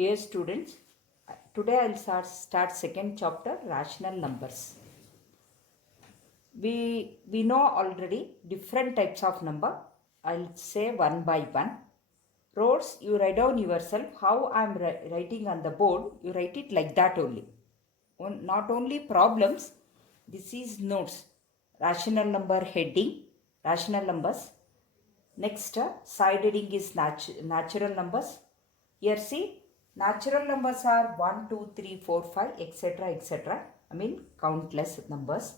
Dear students, today I'll start second chapter, rational numbers. We know already different types of number. I'll say one by one. Roads, you write down yourself how I'm writing on the board. You write it like that only. Not only problems, this is notes. Rational number heading, rational numbers. Next, side heading is natural numbers. Here see, natural numbers are 1, 2, 3, 4, 5, etc. etc. I mean countless numbers.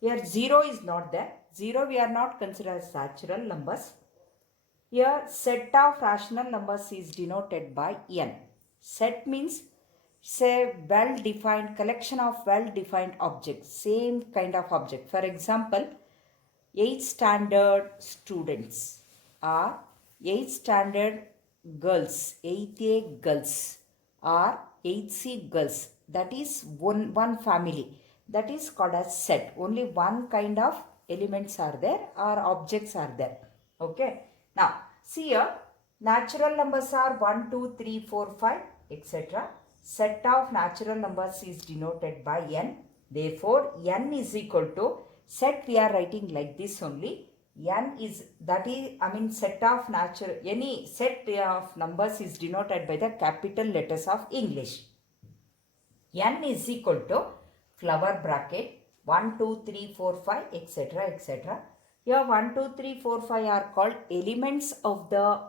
Here 0 is not there. 0 we are not considered as natural numbers. Here set of rational numbers is denoted by n. Set means say well-defined collection of well-defined objects. Same kind of object. For example, 8th standard students or 8th standard girls, 8A girls or 8C girls. That is one family. That is called as set. Only one kind of elements are there or objects are there. Okay. Now, see here, natural numbers are 1, 2, 3, 4, 5, etc. Set of natural numbers is denoted by n. Therefore, n is equal to set we are writing like this only. N is set of natural, any set of numbers is denoted by the capital letters of English. N is equal to flower bracket 1, 2, 3, 4, 5, etc. etc. Here 1, 2, 3, 4, 5 are called elements of the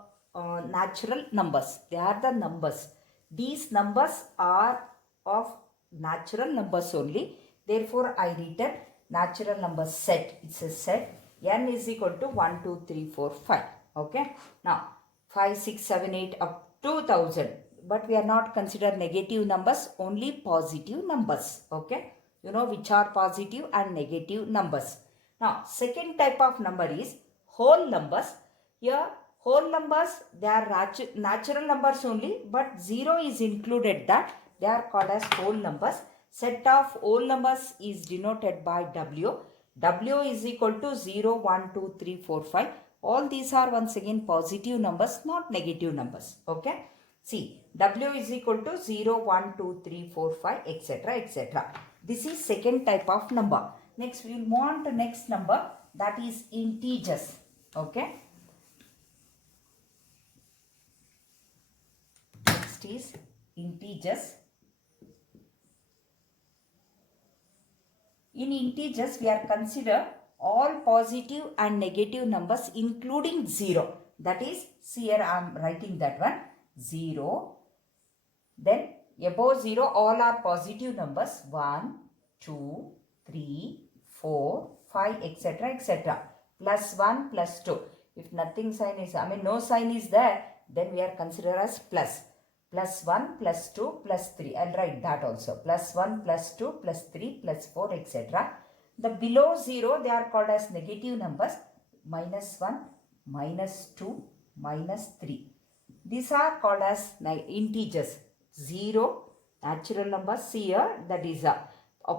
natural numbers. They are the numbers. These numbers are of natural numbers only. Therefore, I written natural number set. It's a set. N is equal to 1, 2, 3, 4, 5. Okay. Now, 5, 6, 7, 8 up to 1000. But we are not consider negative numbers, only positive numbers. Okay. You know which are positive and negative numbers. Now, second type of number is whole numbers. Here, whole numbers, they are natural numbers only, but 0 is included that. They are called as whole numbers. Set of whole numbers is denoted by W. W is equal to 0, 1, 2, 3, 4, 5. All these are once again positive numbers, not negative numbers. Okay. See, W is equal to 0, 1, 2, 3, 4, 5, etc. etc. This is second type of number. Next, we will move on to next number, that is integers. Okay. Next is integers. In integers, we are consider all positive and negative numbers including 0. That is, see here I am writing that one, 0. Then above 0 all are positive numbers, 1, 2, 3, 4, 5, etc. etc. Plus 1, plus 2. If nothing sign is, no sign is there, then we are considered as plus. Plus 1, plus 2, plus 3. I'll write that also. Plus 1, plus 2, plus 3, plus 4, etc. The below 0, they are called as negative numbers. Minus 1, minus 2, minus 3. These are called as integers. 0, natural numbers here, that is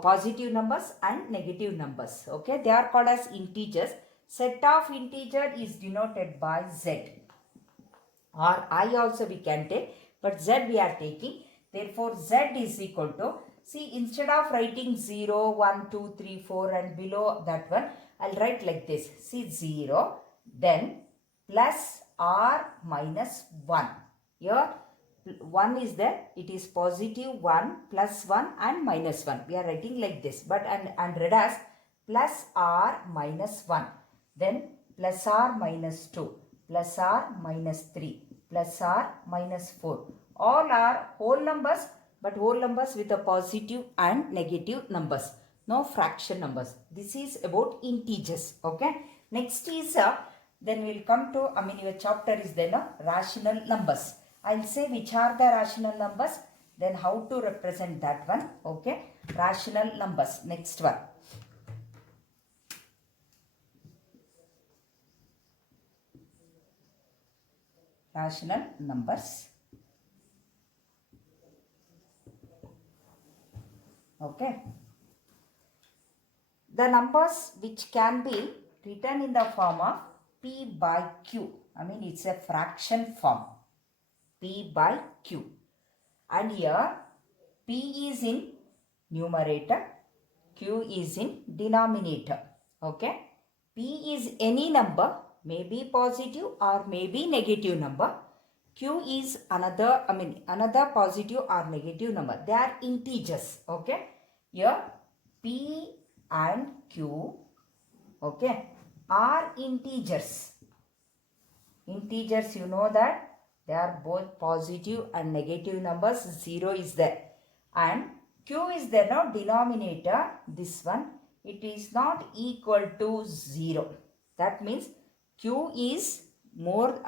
positive numbers and negative numbers. Okay, they are called as integers. Set of integer is denoted by Z. Or I also we can take, but Z we are taking. Therefore, Z is equal to, see, instead of writing 0, 1, 2, 3, 4 and below that one, I'll write like this. See, 0, then plus R minus 1. Here 1 is there, it is positive 1, plus 1 and minus 1. We are writing like this, but and read as plus R minus 1. Then plus R minus 2, plus R minus 3, plus R minus 4. All are whole numbers, but whole numbers with a positive and negative numbers. No fraction numbers. This is about integers. Okay. Next is, then we will come to, your chapter is then rational numbers. I'll say which are the rational numbers, then how to represent that one. Okay. Rational numbers. Next one. Rational numbers. Okay. The numbers which can be written in the form of P by Q. It's a fraction form. P by Q. And here P is in numerator, Q is in denominator. Okay. P is any number, may be positive or may be negative number. Q is another positive or negative number. They are integers. Okay. Here P and Q, okay, are integers. Integers, you know that they are both positive and negative numbers. 0 is there. And Q is there, now denominator, this one, it is not equal to 0. That means Q is more,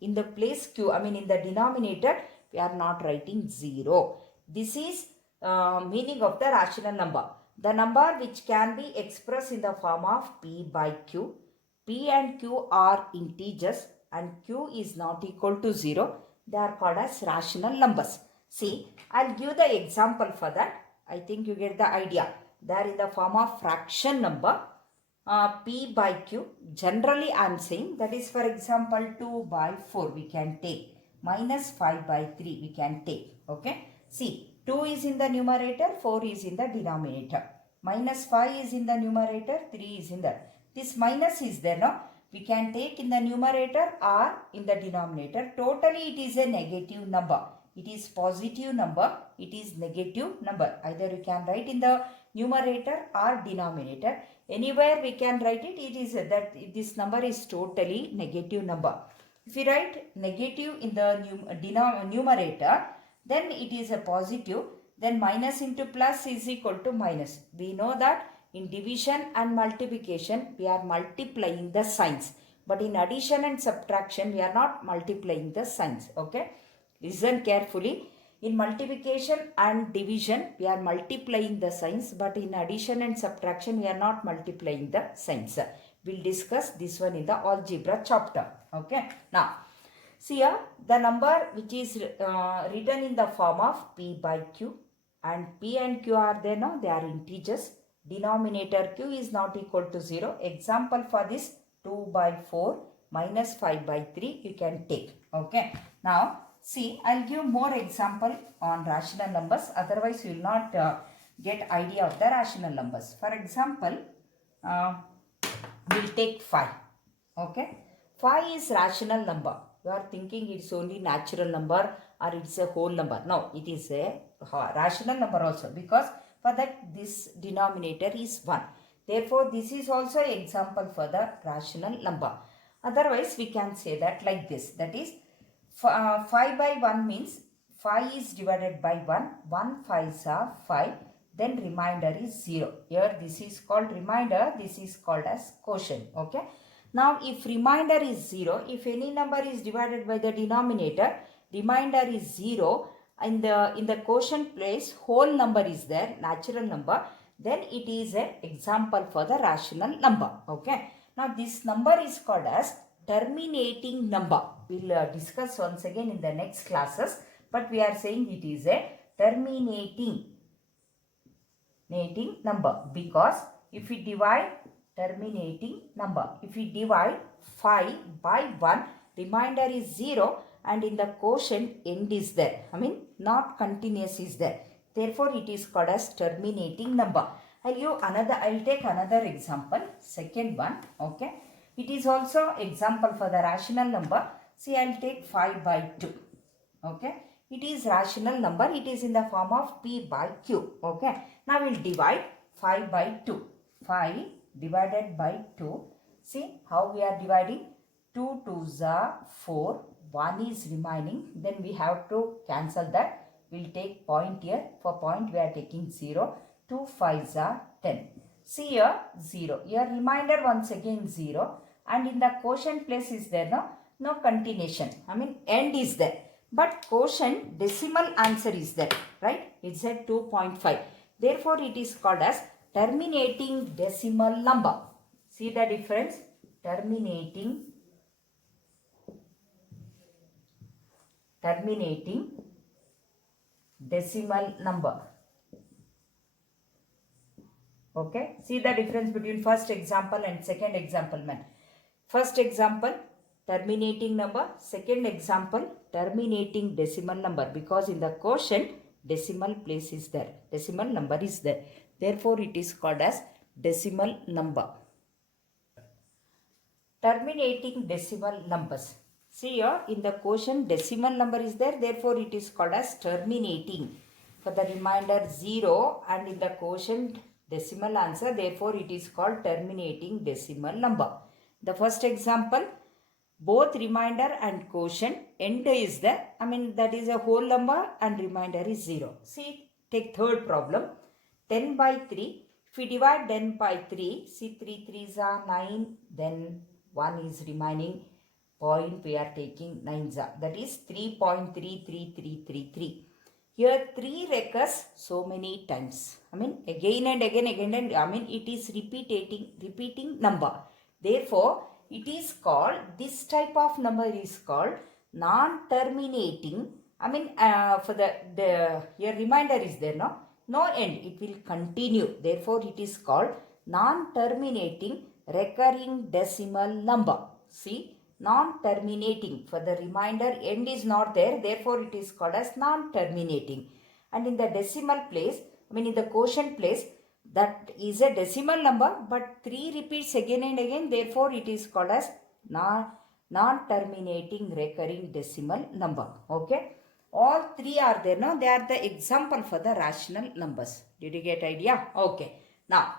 in the place Q, in the denominator, we are not writing 0. This is meaning of the rational number. The number which can be expressed in the form of P by Q. P and Q are integers and Q is not equal to 0. They are called as rational numbers. See, I'll give the example for that. I think you get the idea. They are in the form of fraction number. P by Q. Generally, I am saying that is, for example, 2 by 4 we can take. Minus 5 by 3 we can take. Okay. See, 2 is in the numerator, 4 is in the denominator. Minus 5 is in the numerator, 3 is in the. This minus is there, no? We can take in the numerator or in the denominator. Totally it is a negative number. It is positive number. It is negative number. Either you can write in the numerator or denominator. Anywhere we can write it. It is that this number is totally negative number. If we write negative in the numerator, then it is a positive. Then minus into plus is equal to minus. We know that in division and multiplication, we are multiplying the signs. But in addition and subtraction, we are not multiplying the signs. Okay. Listen carefully. In multiplication and division, we are multiplying the signs. But in addition and subtraction, we are not multiplying the signs. We'll discuss this one in the algebra chapter. Okay. Now, see here, the number which is written in the form of P by Q. And P and Q are there now. They are integers. Denominator Q is not equal to 0. Example for this, 2 by 4 minus 5 by 3 you can take. Okay. Now, see, I'll give more example on rational numbers. Otherwise, you will not get idea of the rational numbers. For example, we'll take 5. Okay. 5 is rational number. You are thinking it's only natural number or it's a whole number. No, it is a rational number also, because for that this denominator is 1. Therefore, this is also an example for the rational number. Otherwise, we can say that like this. That is, 5 by 1 means 5 is divided by 1. 1 5s are 5. Then remainder is 0. Here this is called remainder. This is called as quotient. Okay. Now, if remainder is 0, if any number is divided by the denominator, remainder is 0. In the quotient place, whole number is there, natural number, then it is an example for the rational number. Okay. Now, this number is called as terminating number. We'll discuss once again in the next classes, but we are saying it is a terminating number, because if we divide terminating number, if we divide 5 by 1, remainder is 0. And in the quotient, end is there. Not continuous is there. Therefore, it is called as terminating number. I'll take another example. Second one. Okay. It is also example for the rational number. See, I'll take 5 by 2. Okay. It is rational number. It is in the form of P by Q. Okay. Now, we'll divide 5 by 2. 5 divided by 2. See how we are dividing. 2 2s are 4. 1 is remaining, then we have to cancel that. We'll take point here. For point we are taking 0. 2 5s are 10. See here 0. Here remainder once again 0. And in the quotient place is there no continuation. End is there. But quotient decimal answer is there. Right? It's at 2.5. Therefore, it is called as terminating decimal number. See the difference? Terminating decimal number. Okay. See the difference between first example and second example, man. First example, terminating number. Second example, terminating decimal number, because in the quotient decimal place is there, decimal number is there, therefore it is called as decimal number. Terminating decimal numbers. See here, in the quotient decimal number is there, therefore it is called as terminating. For the remainder 0 and in the quotient decimal answer, therefore it is called terminating decimal number. The first example, both remainder and quotient end is there, that is a whole number and remainder is 0. See, take third problem, 10 by 3. If we divide 10 by 3, see 3 3s are 9, then 1 is remaining point, we are taking 9s are, that is 3.33333. Here 3 recurs so many times. Again and again, it is repeating number. Therefore, it is called, this type of number is called non-terminating. For the here remainder is there, no end, it will continue. Therefore, it is called non-terminating recurring decimal number. See, non-terminating, for the remainder end is not there, therefore it is called as non-terminating. And in the decimal place, in the quotient place, that is a decimal number, but 3 repeats again and again, therefore it is called as non-terminating recurring decimal number. Okay, all 3 are there, no? They are the example for the rational numbers. Did you get idea? Okay, now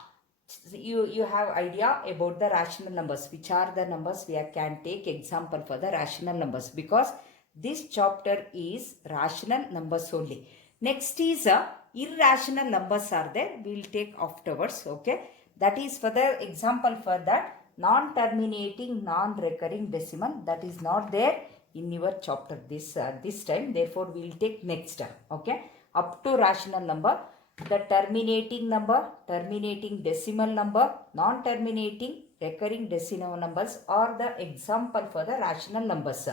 you have idea about the rational numbers, which are the numbers we can take example for the rational numbers, because this chapter is rational numbers only. Next is irrational numbers are there, we will take afterwards. Okay, that is for the example for that non-terminating non-recurring decimal, that is not there in your chapter this time, therefore we will take next. Okay, up to rational number, the terminating number, terminating decimal number, non-terminating recurring decimal numbers are the example for the rational numbers.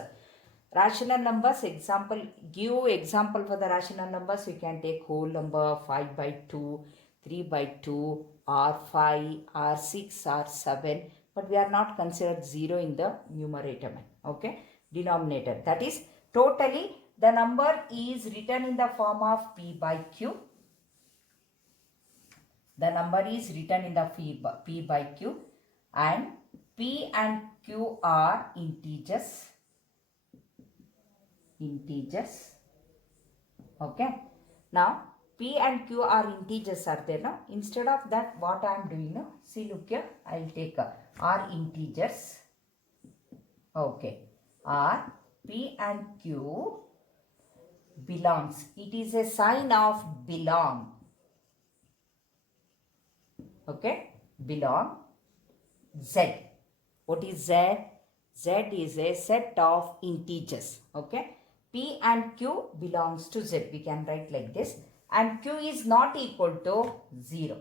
Rational numbers example, give example for the rational numbers. You can take whole number, 5 by 2, 3 by 2, R5, R6, R7, but we are not considered 0 in the numerator, okay, denominator. That is, totally the number is written in the form of P by Q. The number is written in the P by Q, and P and Q are integers. Okay, now P and Q are integers are there, no? Instead of that, what I am doing now, see, look here, I will take are integers. Okay, R, P and Q belongs, it is a sign of belong. Okay, belong Z. What is Z? Z is a set of integers. Okay, P and Q belongs to Z. We can write like this. And Q is not equal to 0.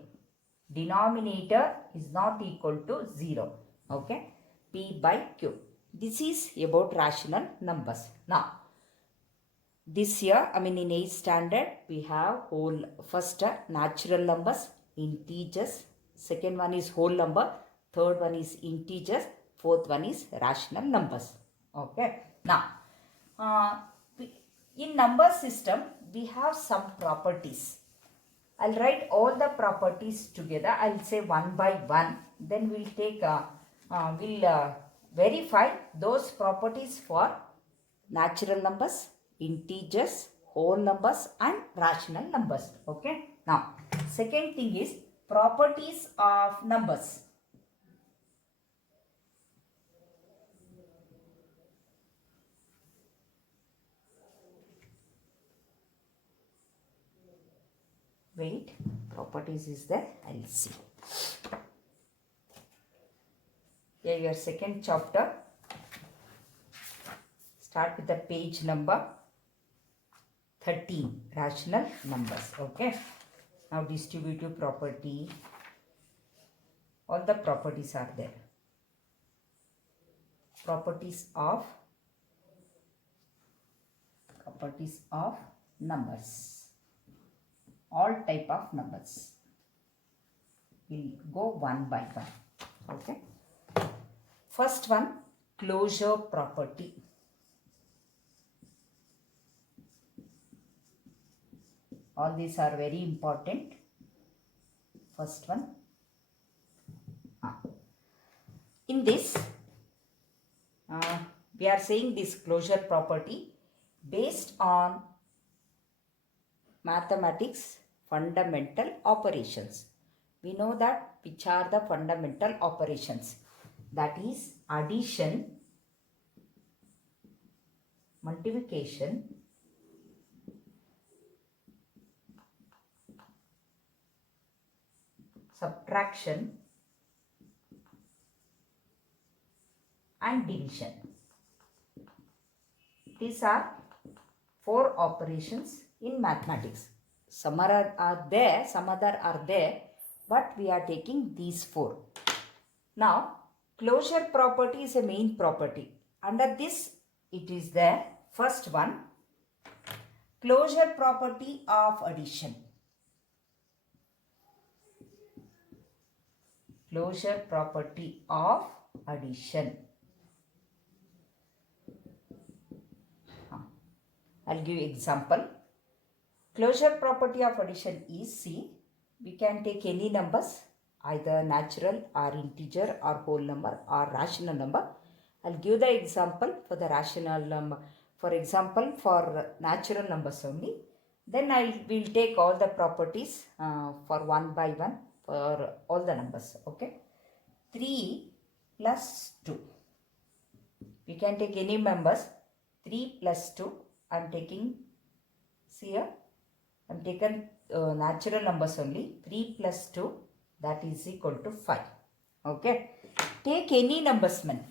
Denominator is not equal to 0. Okay, P by Q. This is about rational numbers. Now, this year, in 8th standard, we have whole, first natural numbers, integers. Second one is whole number. Third one is integers. Fourth one is rational numbers. Okay. Now, in number system, we have some properties. I'll write all the properties together. I'll say one by one. Then we'll take, verify those properties for natural numbers, integers, whole numbers and rational numbers. Okay. Now, second thing is properties of numbers. Wait, properties is there, I'll see. Here your second chapter. Start with the page number 13, rational numbers. Okay. Now distributive property, all the properties are there. Properties of numbers. All type of numbers. We'll go one by one. Okay. First one, closure property. All these are very important. First one. In this, we are saying this closure property based on mathematics fundamental operations. We know that which are the fundamental operations. That is addition, multiplication, subtraction, and division. These are 4 operations in mathematics. Some are there, some other are there, but we are taking these 4. Now, closure property is a main property. Under this, it is the first one, closure property of addition. Closure property of addition. I'll give you example. Closure property of addition is, see, we can take any numbers, either natural or integer or whole number or rational number. I'll give the example for the rational number. For example, for natural numbers only. Then will take all the properties for one by one for all the numbers. Okay. 3 plus 2. We can take any numbers. 3 plus 2. I am taking, see here, I am taken natural numbers only. 3 plus 2, that is equal to 5. Okay. Take any numbers, man.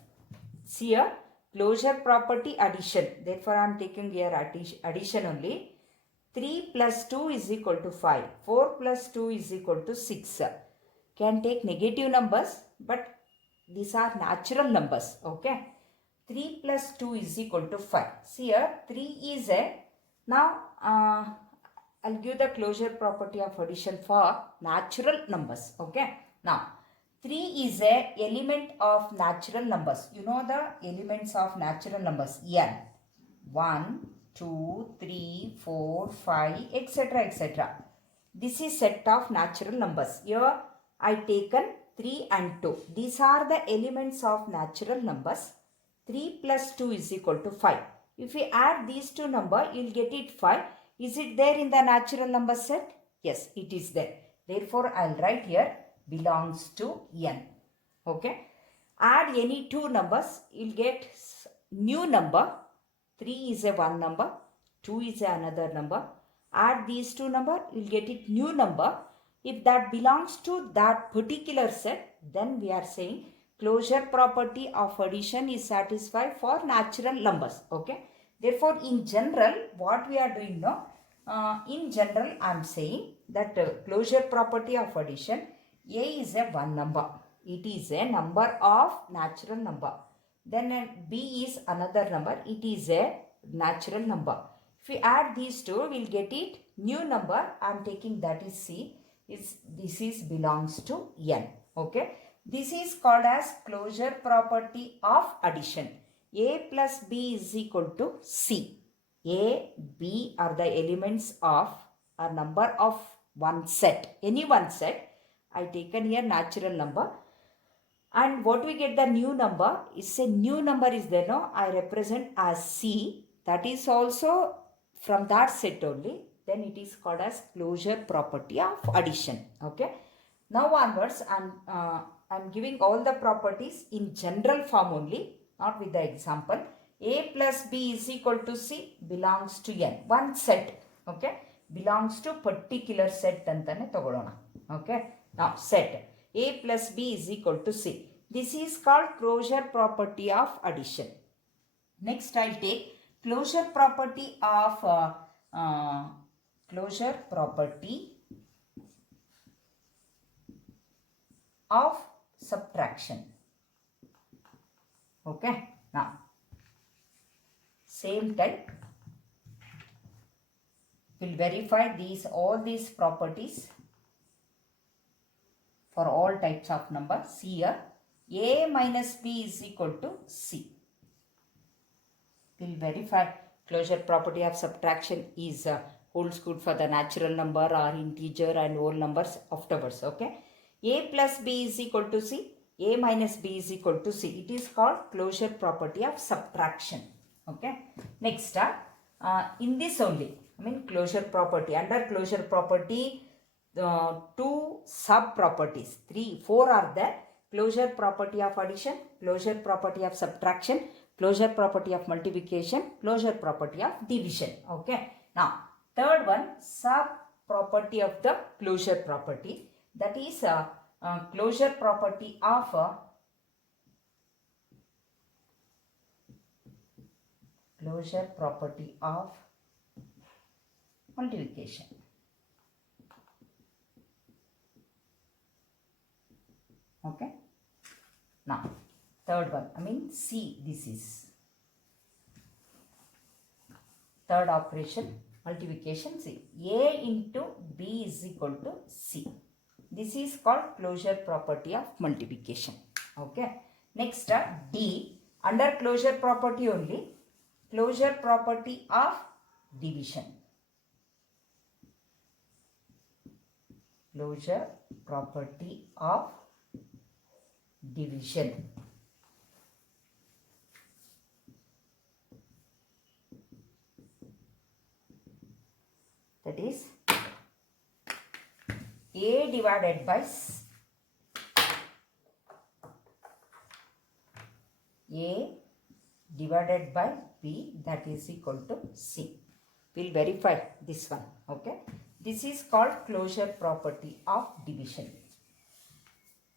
See here, closure property addition. Therefore, I am taking here addition only. 3 plus 2 is equal to 5. 4 plus 2 is equal to 6. Can take negative numbers, but these are natural numbers. Okay. 3 plus 2 is equal to 5. See here, 3 is a, now I'll give the closure property of addition for natural numbers. Okay. Now, 3 is a element of natural numbers. You know the elements of natural numbers, n. 1, 2, 3, 4, 5, etc. etc. This is set of natural numbers. Here I taken 3 and 2. These are the elements of natural numbers. 3 plus 2 is equal to 5. If we add these two numbers, you will get it 5. Is it there in the natural number set? Yes, it is there. Therefore, I will write here belongs to n. Okay. Add any two numbers, you will get new number. 3 is a one number, 2 is another number. Add these two numbers, you will get it new number. If that belongs to that particular set, then we are saying closure property of addition is satisfied for natural numbers. Okay. Therefore, in general, what we are doing now, in general, I am saying that closure property of addition, A is a one number. It is a number of natural number. Then B is another number. It is a natural number. If we add these two, we will get it new number. I am taking that is C. This is belongs to n. Okay. This is called as closure property of addition. A plus B is equal to C. A, B are the elements of a number of one set. Any one set. I taken here natural number. And what we get the new number is a new number is there. No, I represent as C. That is also from that set only. Then it is called as closure property of addition. Okay. Now onwards, I'm giving all the properties in general form only, not with the example. A plus B is equal to C belongs to n. One set. Okay. Belongs to particular set antane tagolona. Okay. Now set. A plus B is equal to C. This is called closure property of addition. Next I'll take closure property of subtraction. Okay. Now, same type. We'll verify all these properties for all types of numbers. See here, A minus B is equal to C. We'll verify closure property of subtraction is holds good for the natural number or integer and whole numbers afterwards. Okay. A plus B is equal to C. A minus B is equal to C. It is called closure property of subtraction. Okay. Next, in this only, closure property. Under closure property, two sub properties, 4 are there. Closure property of addition, closure property of subtraction, closure property of multiplication, closure property of division. Okay. Now, third one, sub property of the closure property. That is closure property of multiplication. Okay. Now, third one, C, this is third operation, multiplication C. A into B is equal to C. This is called closure property of multiplication. Okay. Next, D, under closure property only, closure property of division. Closure property of division. That is A divided by A divided by B, that is equal to C. We'll verify this one. Okay. This is called closure property of division.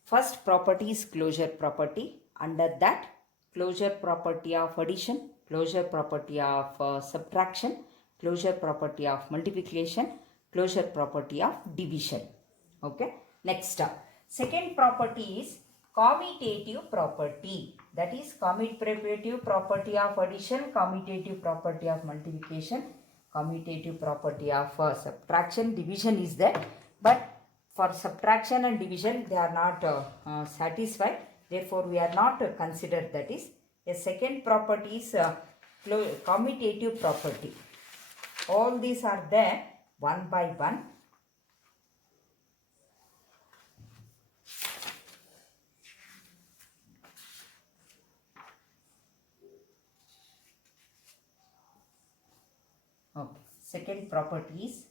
First property is closure property. Under that, closure property of addition, closure property of subtraction, closure property of multiplication, closure property of division. Okay. Next, second property is commutative property. That is commutative property of addition, commutative property of multiplication, commutative property of subtraction, division is there. But for subtraction and division, they are not satisfied. Therefore, we are not considered that is. A second property is commutative property. All these are there one by one. Okay. Second property is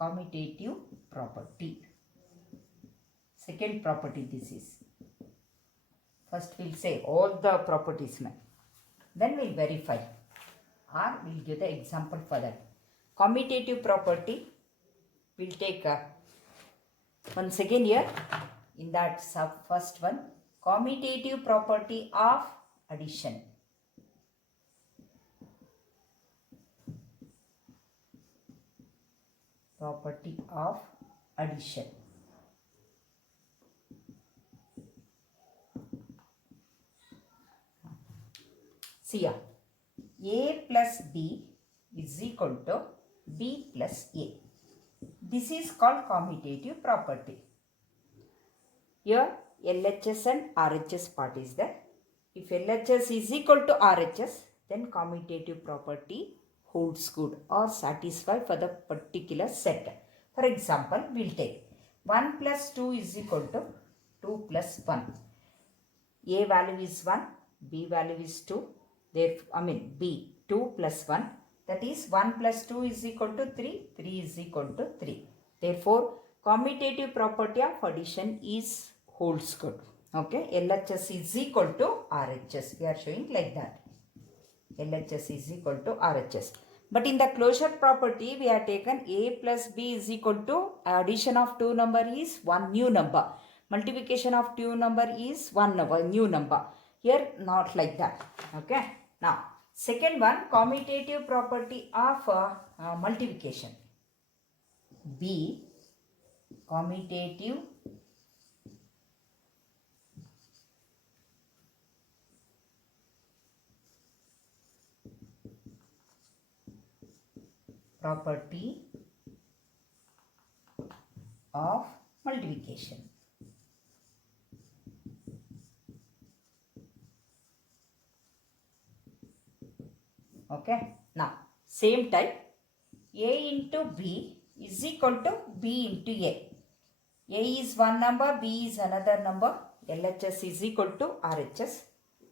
commutative property. Second property this is. First we'll say all the properties now. Then we'll verify or we'll give the example for that. Commutative property, we'll take once again here in that first one, commutative property of addition. Property of addition. See here, A plus B is equal to B plus A. This is called commutative property. Here LHS and RHS part is there. If LHS is equal to RHS, then commutative property holds good or satisfy for the particular set. For example, we'll take 1 plus 2 is equal to 2 plus 1. A value is 1, B value is 2. B 2 plus 1, that is 1 plus 2 is equal to 3, 3 is equal to 3. Therefore, commutative property of addition is holds good. Okay, LHS is equal to RHS. We are showing like that. LHS is equal to RHS. But in the closure property, we have taken A plus B is equal to addition of two number is one new number. Multiplication of two number is one number, new number. Here, not like that. Okay. Now, second one, commutative property of multiplication. B, commutative property of multiplication. Okay. Now, same type. A into B is equal to B into A. A is one number, B is another number. LHS is equal to RHS.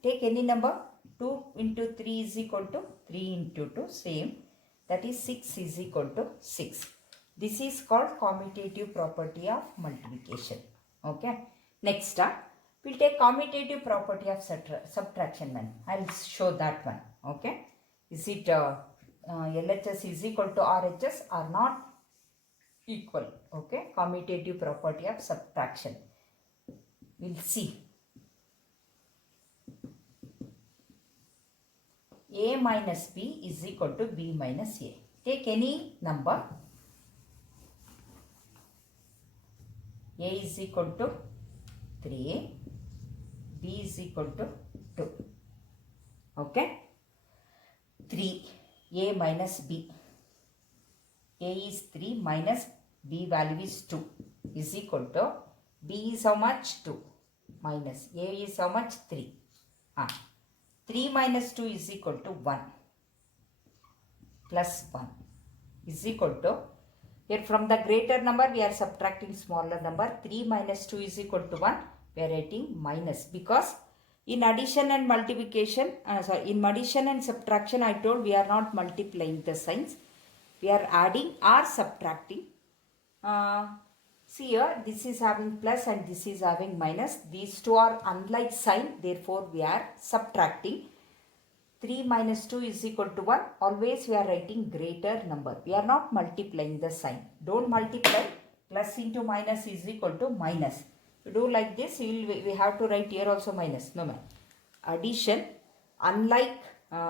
Take any number. 2 into 3 is equal to 3 into 2. Same. That is 6 is equal to 6. This is called commutative property of multiplication. Okay. Next up, we'll take commutative property of subtraction one. I'll show that one. Okay. Is it LHS is equal to RHS or not equal? Okay. Commutative property of subtraction. We'll see. A minus B is equal to B minus A. Take any number. A is equal to 3, B is equal to 2. Okay. 3, A minus B. A is 3 minus B value is 2 is equal to B is how much? 2 minus A is how much? 3. 3 minus 2 is equal to 1 plus 1 is equal to, here from the greater number we are subtracting smaller number. 3 minus 2 is equal to 1. We are writing minus, because in addition and multiplication, in addition and subtraction I told we are not multiplying the signs. We are adding or subtracting. See here, this is having plus and this is having minus. These two are unlike sign, therefore we are subtracting. 3 minus 2 is equal to 1. Always we are writing greater number. We are not multiplying the sign. Don't multiply. Plus into minus is equal to minus. To do like this, we have to write here also minus. No man. Addition, unlike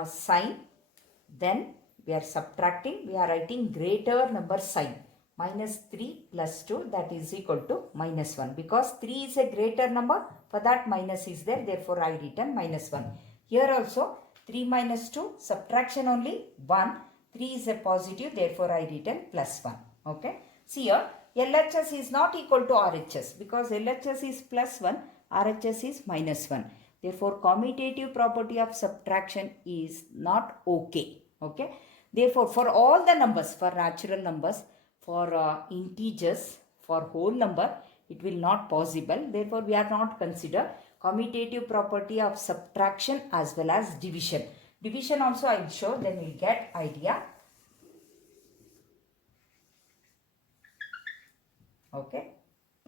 sign, then we are subtracting. We are writing greater number sign. Minus 3 plus 2, that is equal to minus 1. Because 3 is a greater number, for that minus is there. Therefore, I written minus 1. Here also, 3 minus 2, subtraction only 1. 3 is a positive, therefore I written plus 1. Okay. See here, LHS is not equal to RHS, because LHS is plus 1, RHS is minus 1. Therefore, commutative property of subtraction is not okay. Okay. Therefore, for all the numbers, for natural numbers, for integers, for whole number, it will not possible. Therefore, we are not consider commutative property of subtraction as well as division. Division also I will show, then we will get idea. Okay.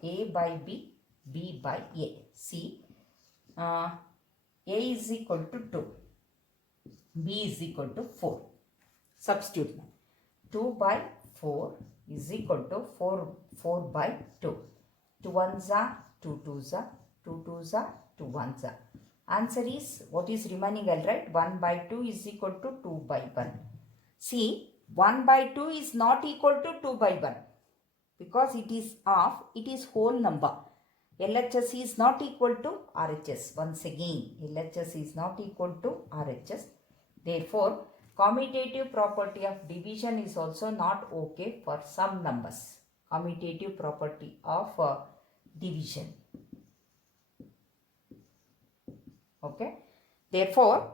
A by B, B by A. See, A is equal to 2, B is equal to 4. Substitute. 2 by 4 is equal to 4 by 2. 2 ones are 2 twos are 2 twos are 2 ones are. Answer is, what is remaining? I'll write 1 by 2 is equal to 2 by 1. See, 1 by 2 is not equal to 2 by 1. Because it is half, it is whole number. LHS is not equal to RHS. Once again, LHS is not equal to RHS. Therefore, commutative property of division is also not okay for some numbers. Commutative property of division. Okay. Therefore,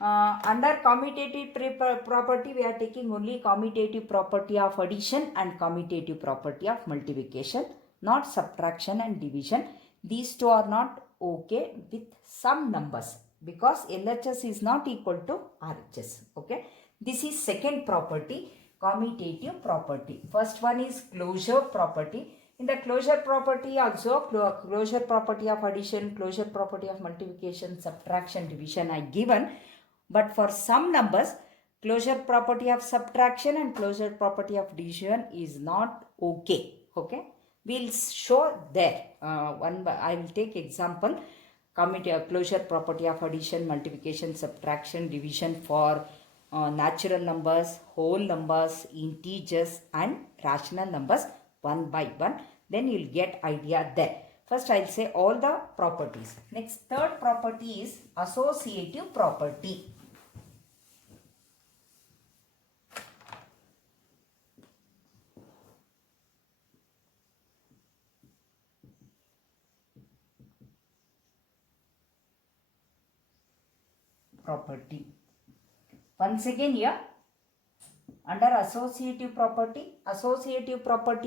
under commutative property, we are taking only commutative property of addition and commutative property of multiplication, not subtraction and division. These two are not okay with some numbers, because LHS is not equal to RHS. Okay. This is second property, commutative property. First one is closure property. In the closure property also, closure property of addition, closure property of multiplication, subtraction, division I given. But for some numbers, closure property of subtraction and closure property of division is not okay. Okay. We'll show there. I will take example. Closure property of addition, multiplication, subtraction, division for natural numbers, whole numbers, integers and rational numbers one by one. Then you'll get idea there. First I'll say all the properties. Next, third property is associative property. Once again here, under associative property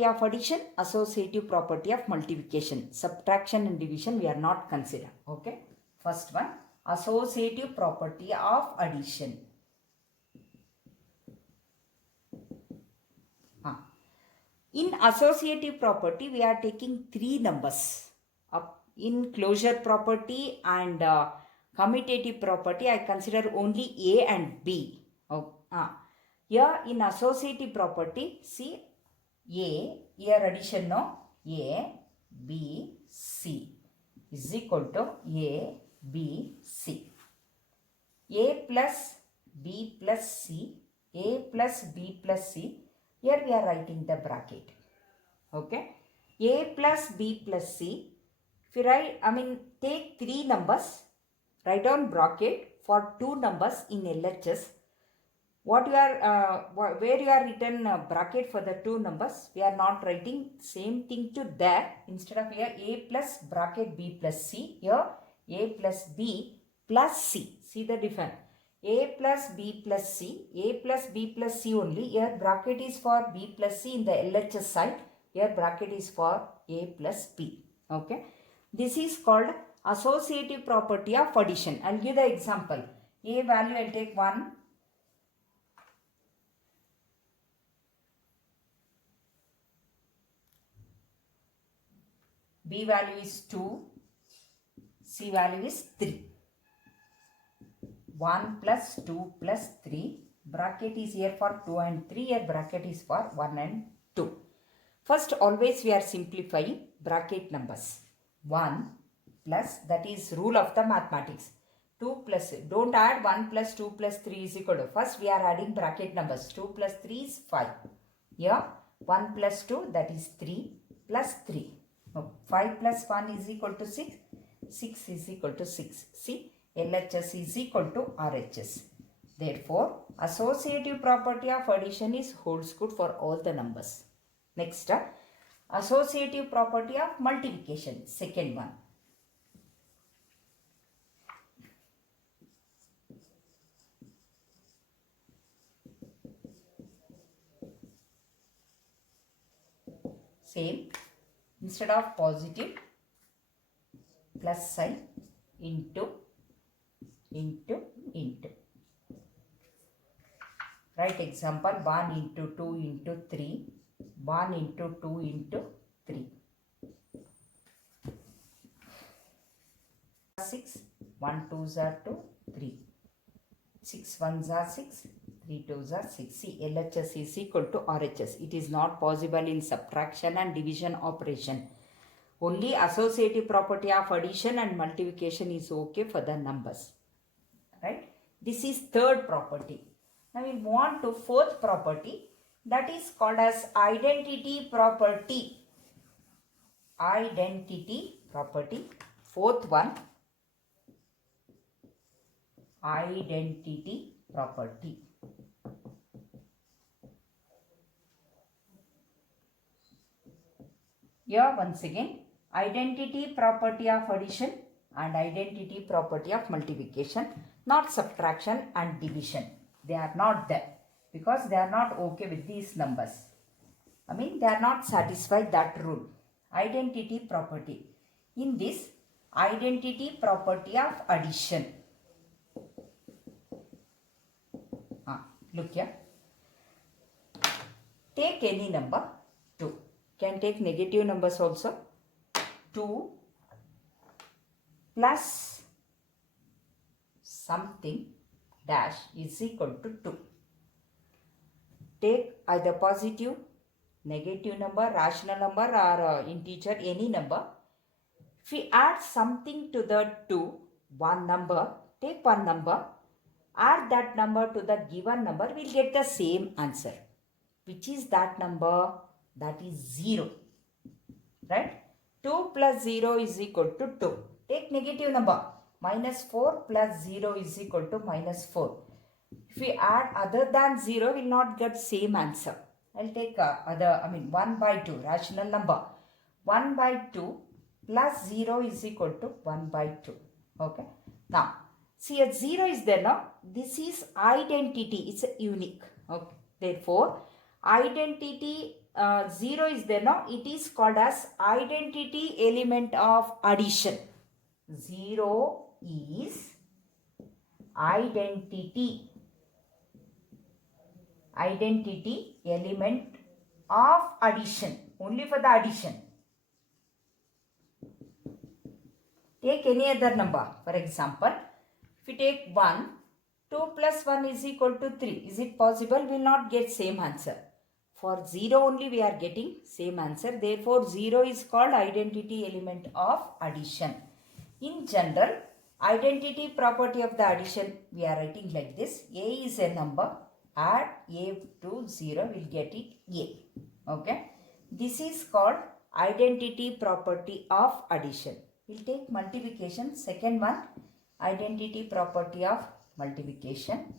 of addition, associative property of multiplication. Subtraction and division we are not consider. Okay. First one, associative property of addition. In associative property, we are taking three numbers. In closure property and commutative property, I consider only A and B. Here in associative property, see A, here addition no, A, B, C is equal to A, B, C. A plus B plus C, A plus B plus C. Here we are writing the bracket. Okay. A plus B plus C. If you write, take three numbers, write down bracket for two numbers in LHS. What you are, where you are written bracket for the two numbers, we are not writing same thing to there. Instead of here A plus bracket B plus C, here A plus B plus C. See the difference. A plus B plus C, A plus B plus C only. Here bracket is for B plus C in the LHS side. Here bracket is for A plus B. Okay. This is called associative property of addition. I will give the example. A value I will take 1. B value is 2. C value is 3. 1 plus 2 plus 3. Bracket is here for 2 and 3. Here bracket is for 1 and 2. First, always we are simplifying bracket numbers. 1 plus, that is rule of the mathematics. 2 plus, don't add 1 plus 2 plus 3 is equal to. First, we are adding bracket numbers. 2 plus 3 is 5. Here, 1 plus 2, that is 3 plus 3. 5 plus 1 is equal to 6. 6 is equal to 6. See, LHS is equal to RHS. Therefore, associative property of addition is holds good for all the numbers. Next, associative property of multiplication. Second one. Same. Instead of positive, plus sign, into. Write example 1 into 2 into 3. 1 into 2 into 3. 6. 1 2s are 2, 3. 6 1s are 6, 3 2s are 6. See, LHS is equal to RHS. It is not possible in subtraction and division operation. Only associative property of addition and multiplication is okay for the numbers. Right? This is third property. Now we move on to fourth property, that is called as identity property. Identity property. Fourth one, identity property. Here once again, identity property of addition and identity property of multiplication, not subtraction and division. They are not there because they are not okay with these numbers. They are not satisfied that rule. Identity property. In this, identity property of addition. Look here. Take any number, 2. Can take negative numbers also. 2 plus something dash is equal to 2. Take either positive, negative number, rational number or integer, any number. If we add something to the 2, one number, take one number, add that number to the given number, we will get the same answer. Which is that number? That is 0. Right? 2 plus 0 is equal to 2. Take negative number. Minus 4 plus 0 is equal to minus 4. If we add other than 0, we will not get same answer. I will take 1 by 2, rational number. 1 by 2 plus 0 is equal to 1 by 2. Okay. Now, See, a 0 is there now. This is identity. It's a unique. Okay. Therefore, identity 0 is there now. It is called as identity element of addition. 0 is identity element of addition. Only for the addition. Take any other number. For example, if you take 1, 2 plus 1 is equal to 3. Is it possible? We will not get same answer. For 0 only we are getting same answer. Therefore, 0 is called identity element of addition. In general, identity property of the addition we are writing like this. A is a number. Add A to 0, we will get it A. Okay. This is called identity property of addition. We will take multiplication. Second one, identity property of multiplication.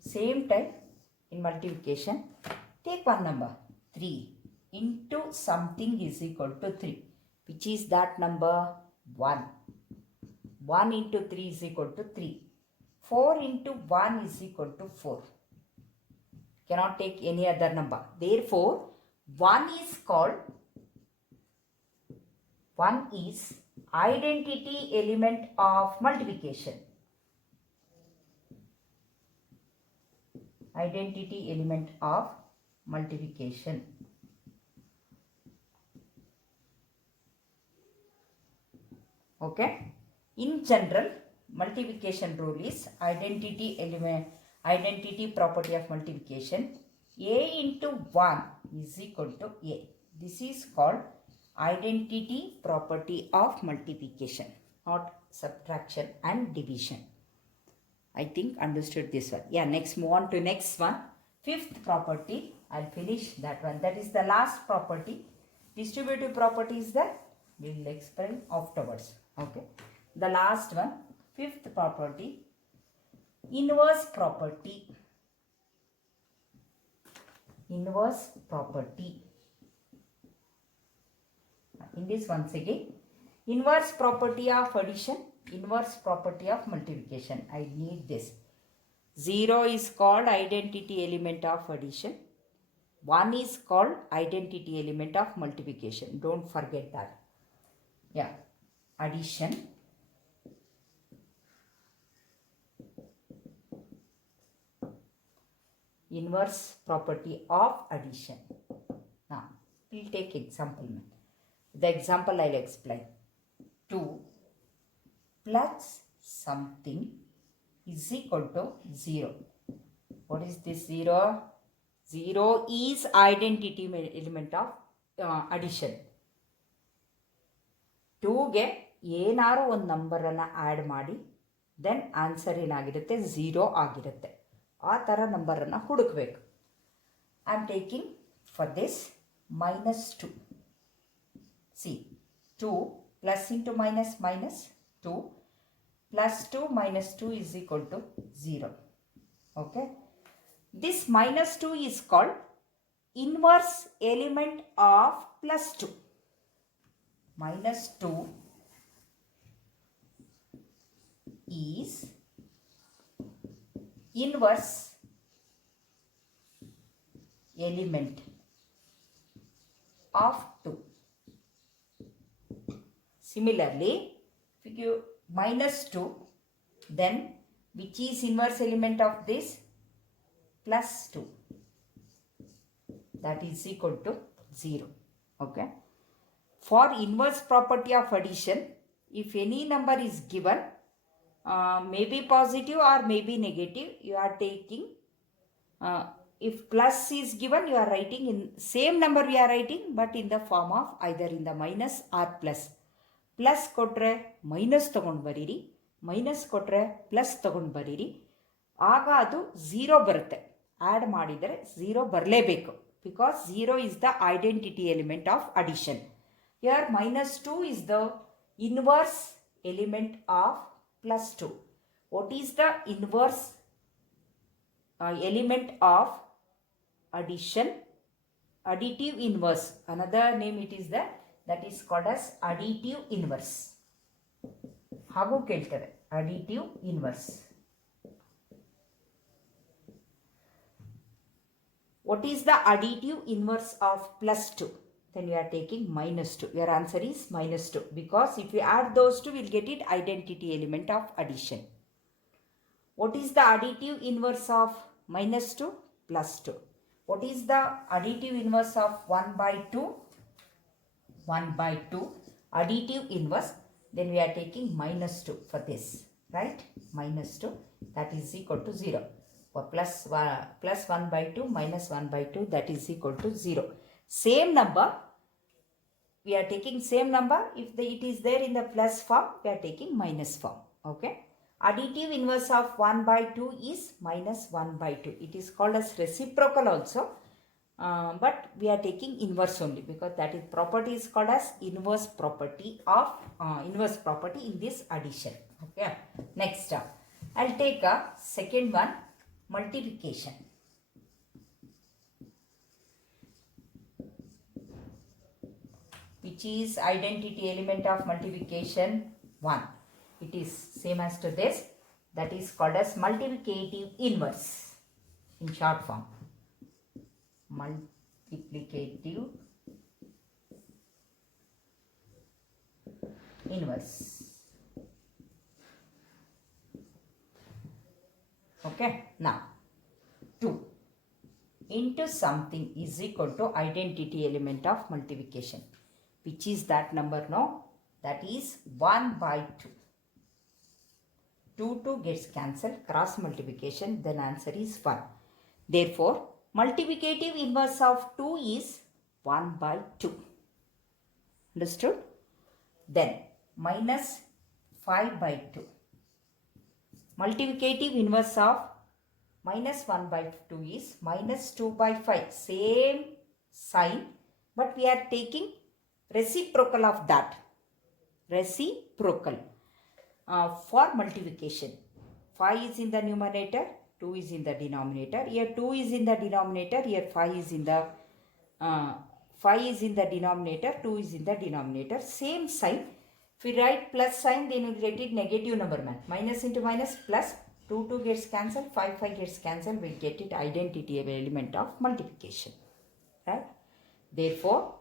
Same type in multiplication. Take one number. 3 into something is equal to 3. Which is that number? 1. 1 into 3 is equal to 3. 4 into 1 is equal to 4. Cannot take any other number. Therefore, 1 is identity element of multiplication. Identity element of multiplication. Okay. In general, multiplication rule is identity property of multiplication. A into 1 is equal to A. This is called identity property of multiplication, not subtraction and division. I think understood this one. Yeah, next move on to next one. Fifth property. I'll finish that one. That is the last property. Distributive property is that we will explain afterwards. Okay. The last one, fifth property, inverse property. Inverse property. In this once again, inverse property of addition, inverse property of multiplication. I need this. 0 is called identity element of addition. 1 is called identity element of multiplication. Don't forget that. Yeah. Addition. Inverse property of addition. Now, we'll take example. The example I'll explain. 2 plus something is equal to 0. What is this 0? 0 is identity element of addition. 2ಗೆ ಏನಾರು ಒಂದು ನಂಬರನ್ನು add ಮಾಡಿ then answer ಏನಾಗಿರುತ್ತೆ 0 ಆಗಿರುತ್ತೆ. ಆ ಥರ ನಂಬರನ್ನು ಹುಡುಕಬೇಕು. I am taking for this -2. See, 2 plus into minus 2 plus 2 minus 2 is equal to 0. Okay. This -2 is called inverse element of +2. -2 is inverse element of 2. Similarly, if you -2, then which is inverse element of this? +2. That is equal to 0. Okay. For inverse property of addition, if any number is given, may be positive or may be negative, you are taking, if plus is given, you are writing in same number we are writing, but in the form of either in the minus or plus. Plus ಕೊಟ್ರೆ minus ತಗೊಂಡು ಬರೀರಿ, minus ಕೊಟ್ರೆ plus ತಗೊಂಡು ಬರೀರಿ. ಆಗ ಅದು 0 ಬರುತ್ತೆ. Add ಮಾಡಿದರೆ 0 ಬರಲೇಬೇಕು. Because 0 is the identity element of addition. Here -2 is the inverse element of +2. What is the inverse element of addition? Additive inverse. Another name it is the that is called as additive inverse. ಹಾಗೂ ಕೇಳ್ತಾರೆ additive inverse. What is the additive inverse of plus 2? Then you are taking minus 2. Your answer is minus 2 because if you add those two, we'll get it identity element of addition. What is the additive inverse of minus 2? Plus 2. What is the additive inverse of 1 by 2? 1 by 2. Additive inverse. Then we are taking minus 2 for this. Right? Minus 2. That is equal to 0. Or plus 1 by 2 minus 1 by 2. That is equal to 0. Same number. We are taking same number. If it is there in the plus form, we are taking minus form. Okay. Additive inverse of 1 by 2 is minus 1 by 2. It is called as reciprocal also. But we are taking inverse only because that is property is called as inverse property in this addition. Okay. Next, I'll take a second one, multiplication. Which is identity element of multiplication 1. It is same as to this. That is called as multiplicative inverse in short form. Multiplicative inverse. Okay. Now 2 into something is equal to identity element of multiplication. Which is that number now? That is 1 by 2. 2 gets cancelled, cross multiplication, then answer is 1. Therefore, multiplicative inverse of 2 is 1 by 2. Understood? Then, minus 5 by 2. Multiplicative inverse of minus 1 by 2 is minus 2 by 5. Same sign, but we are taking reciprocal of that. Reciprocal. For multiplication. 5 is in the numerator, 2 is in the denominator. Here 2 is in the denominator, here 5 is in the 5 is in the denominator, 2 is in the denominator. Same sign. If we write plus sign, then we get it negative number man. Minus into minus plus, 2 gets cancelled, 5 gets cancelled, we get it identity element of multiplication. Right? Therefore,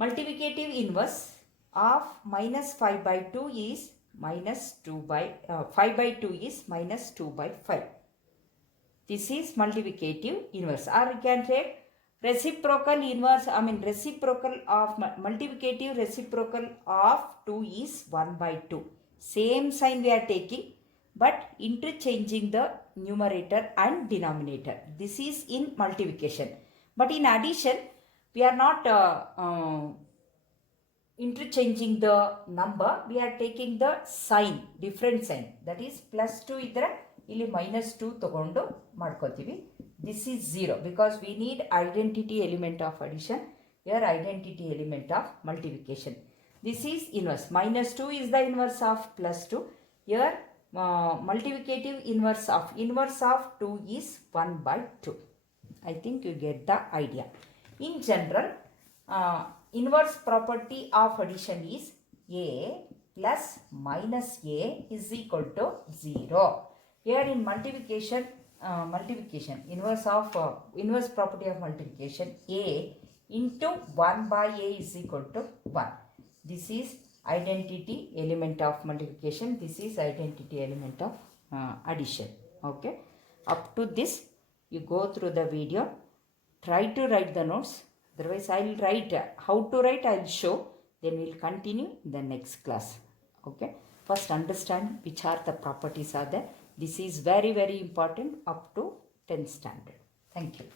multiplicative inverse of minus 5 by 2 is minus 2 by 5 by 2 is minus 2 by 5. This is multiplicative inverse. Or you can take reciprocal inverse, reciprocal of multiplicative reciprocal of 2 is 1 by 2. Same sign we are taking, but interchanging the numerator and denominator. This is in multiplication. But in addition, we are not interchanging the number, we are taking the sign, different sign. That is plus 2 idre illi minus 2 tagondu madkotivi. This is 0 because we need identity element of addition. Here identity element of multiplication. This is inverse. Minus 2 is the inverse of plus 2. Here multiplicative inverse of 2 is 1 by 2. I think you get the idea. In general, inverse property of addition is A plus minus A is equal to 0. Here in multiplication, inverse property of multiplication A into 1 by A is equal to 1. This is identity element of multiplication. This is identity element of addition. Okay. Up to this, you go through the video. Try to write the notes. Otherwise, I will write. How to write, I will show. Then we will continue in the next class. Okay. First, understand which are the properties are there. This is very, very important up to 10th standard. Thank you.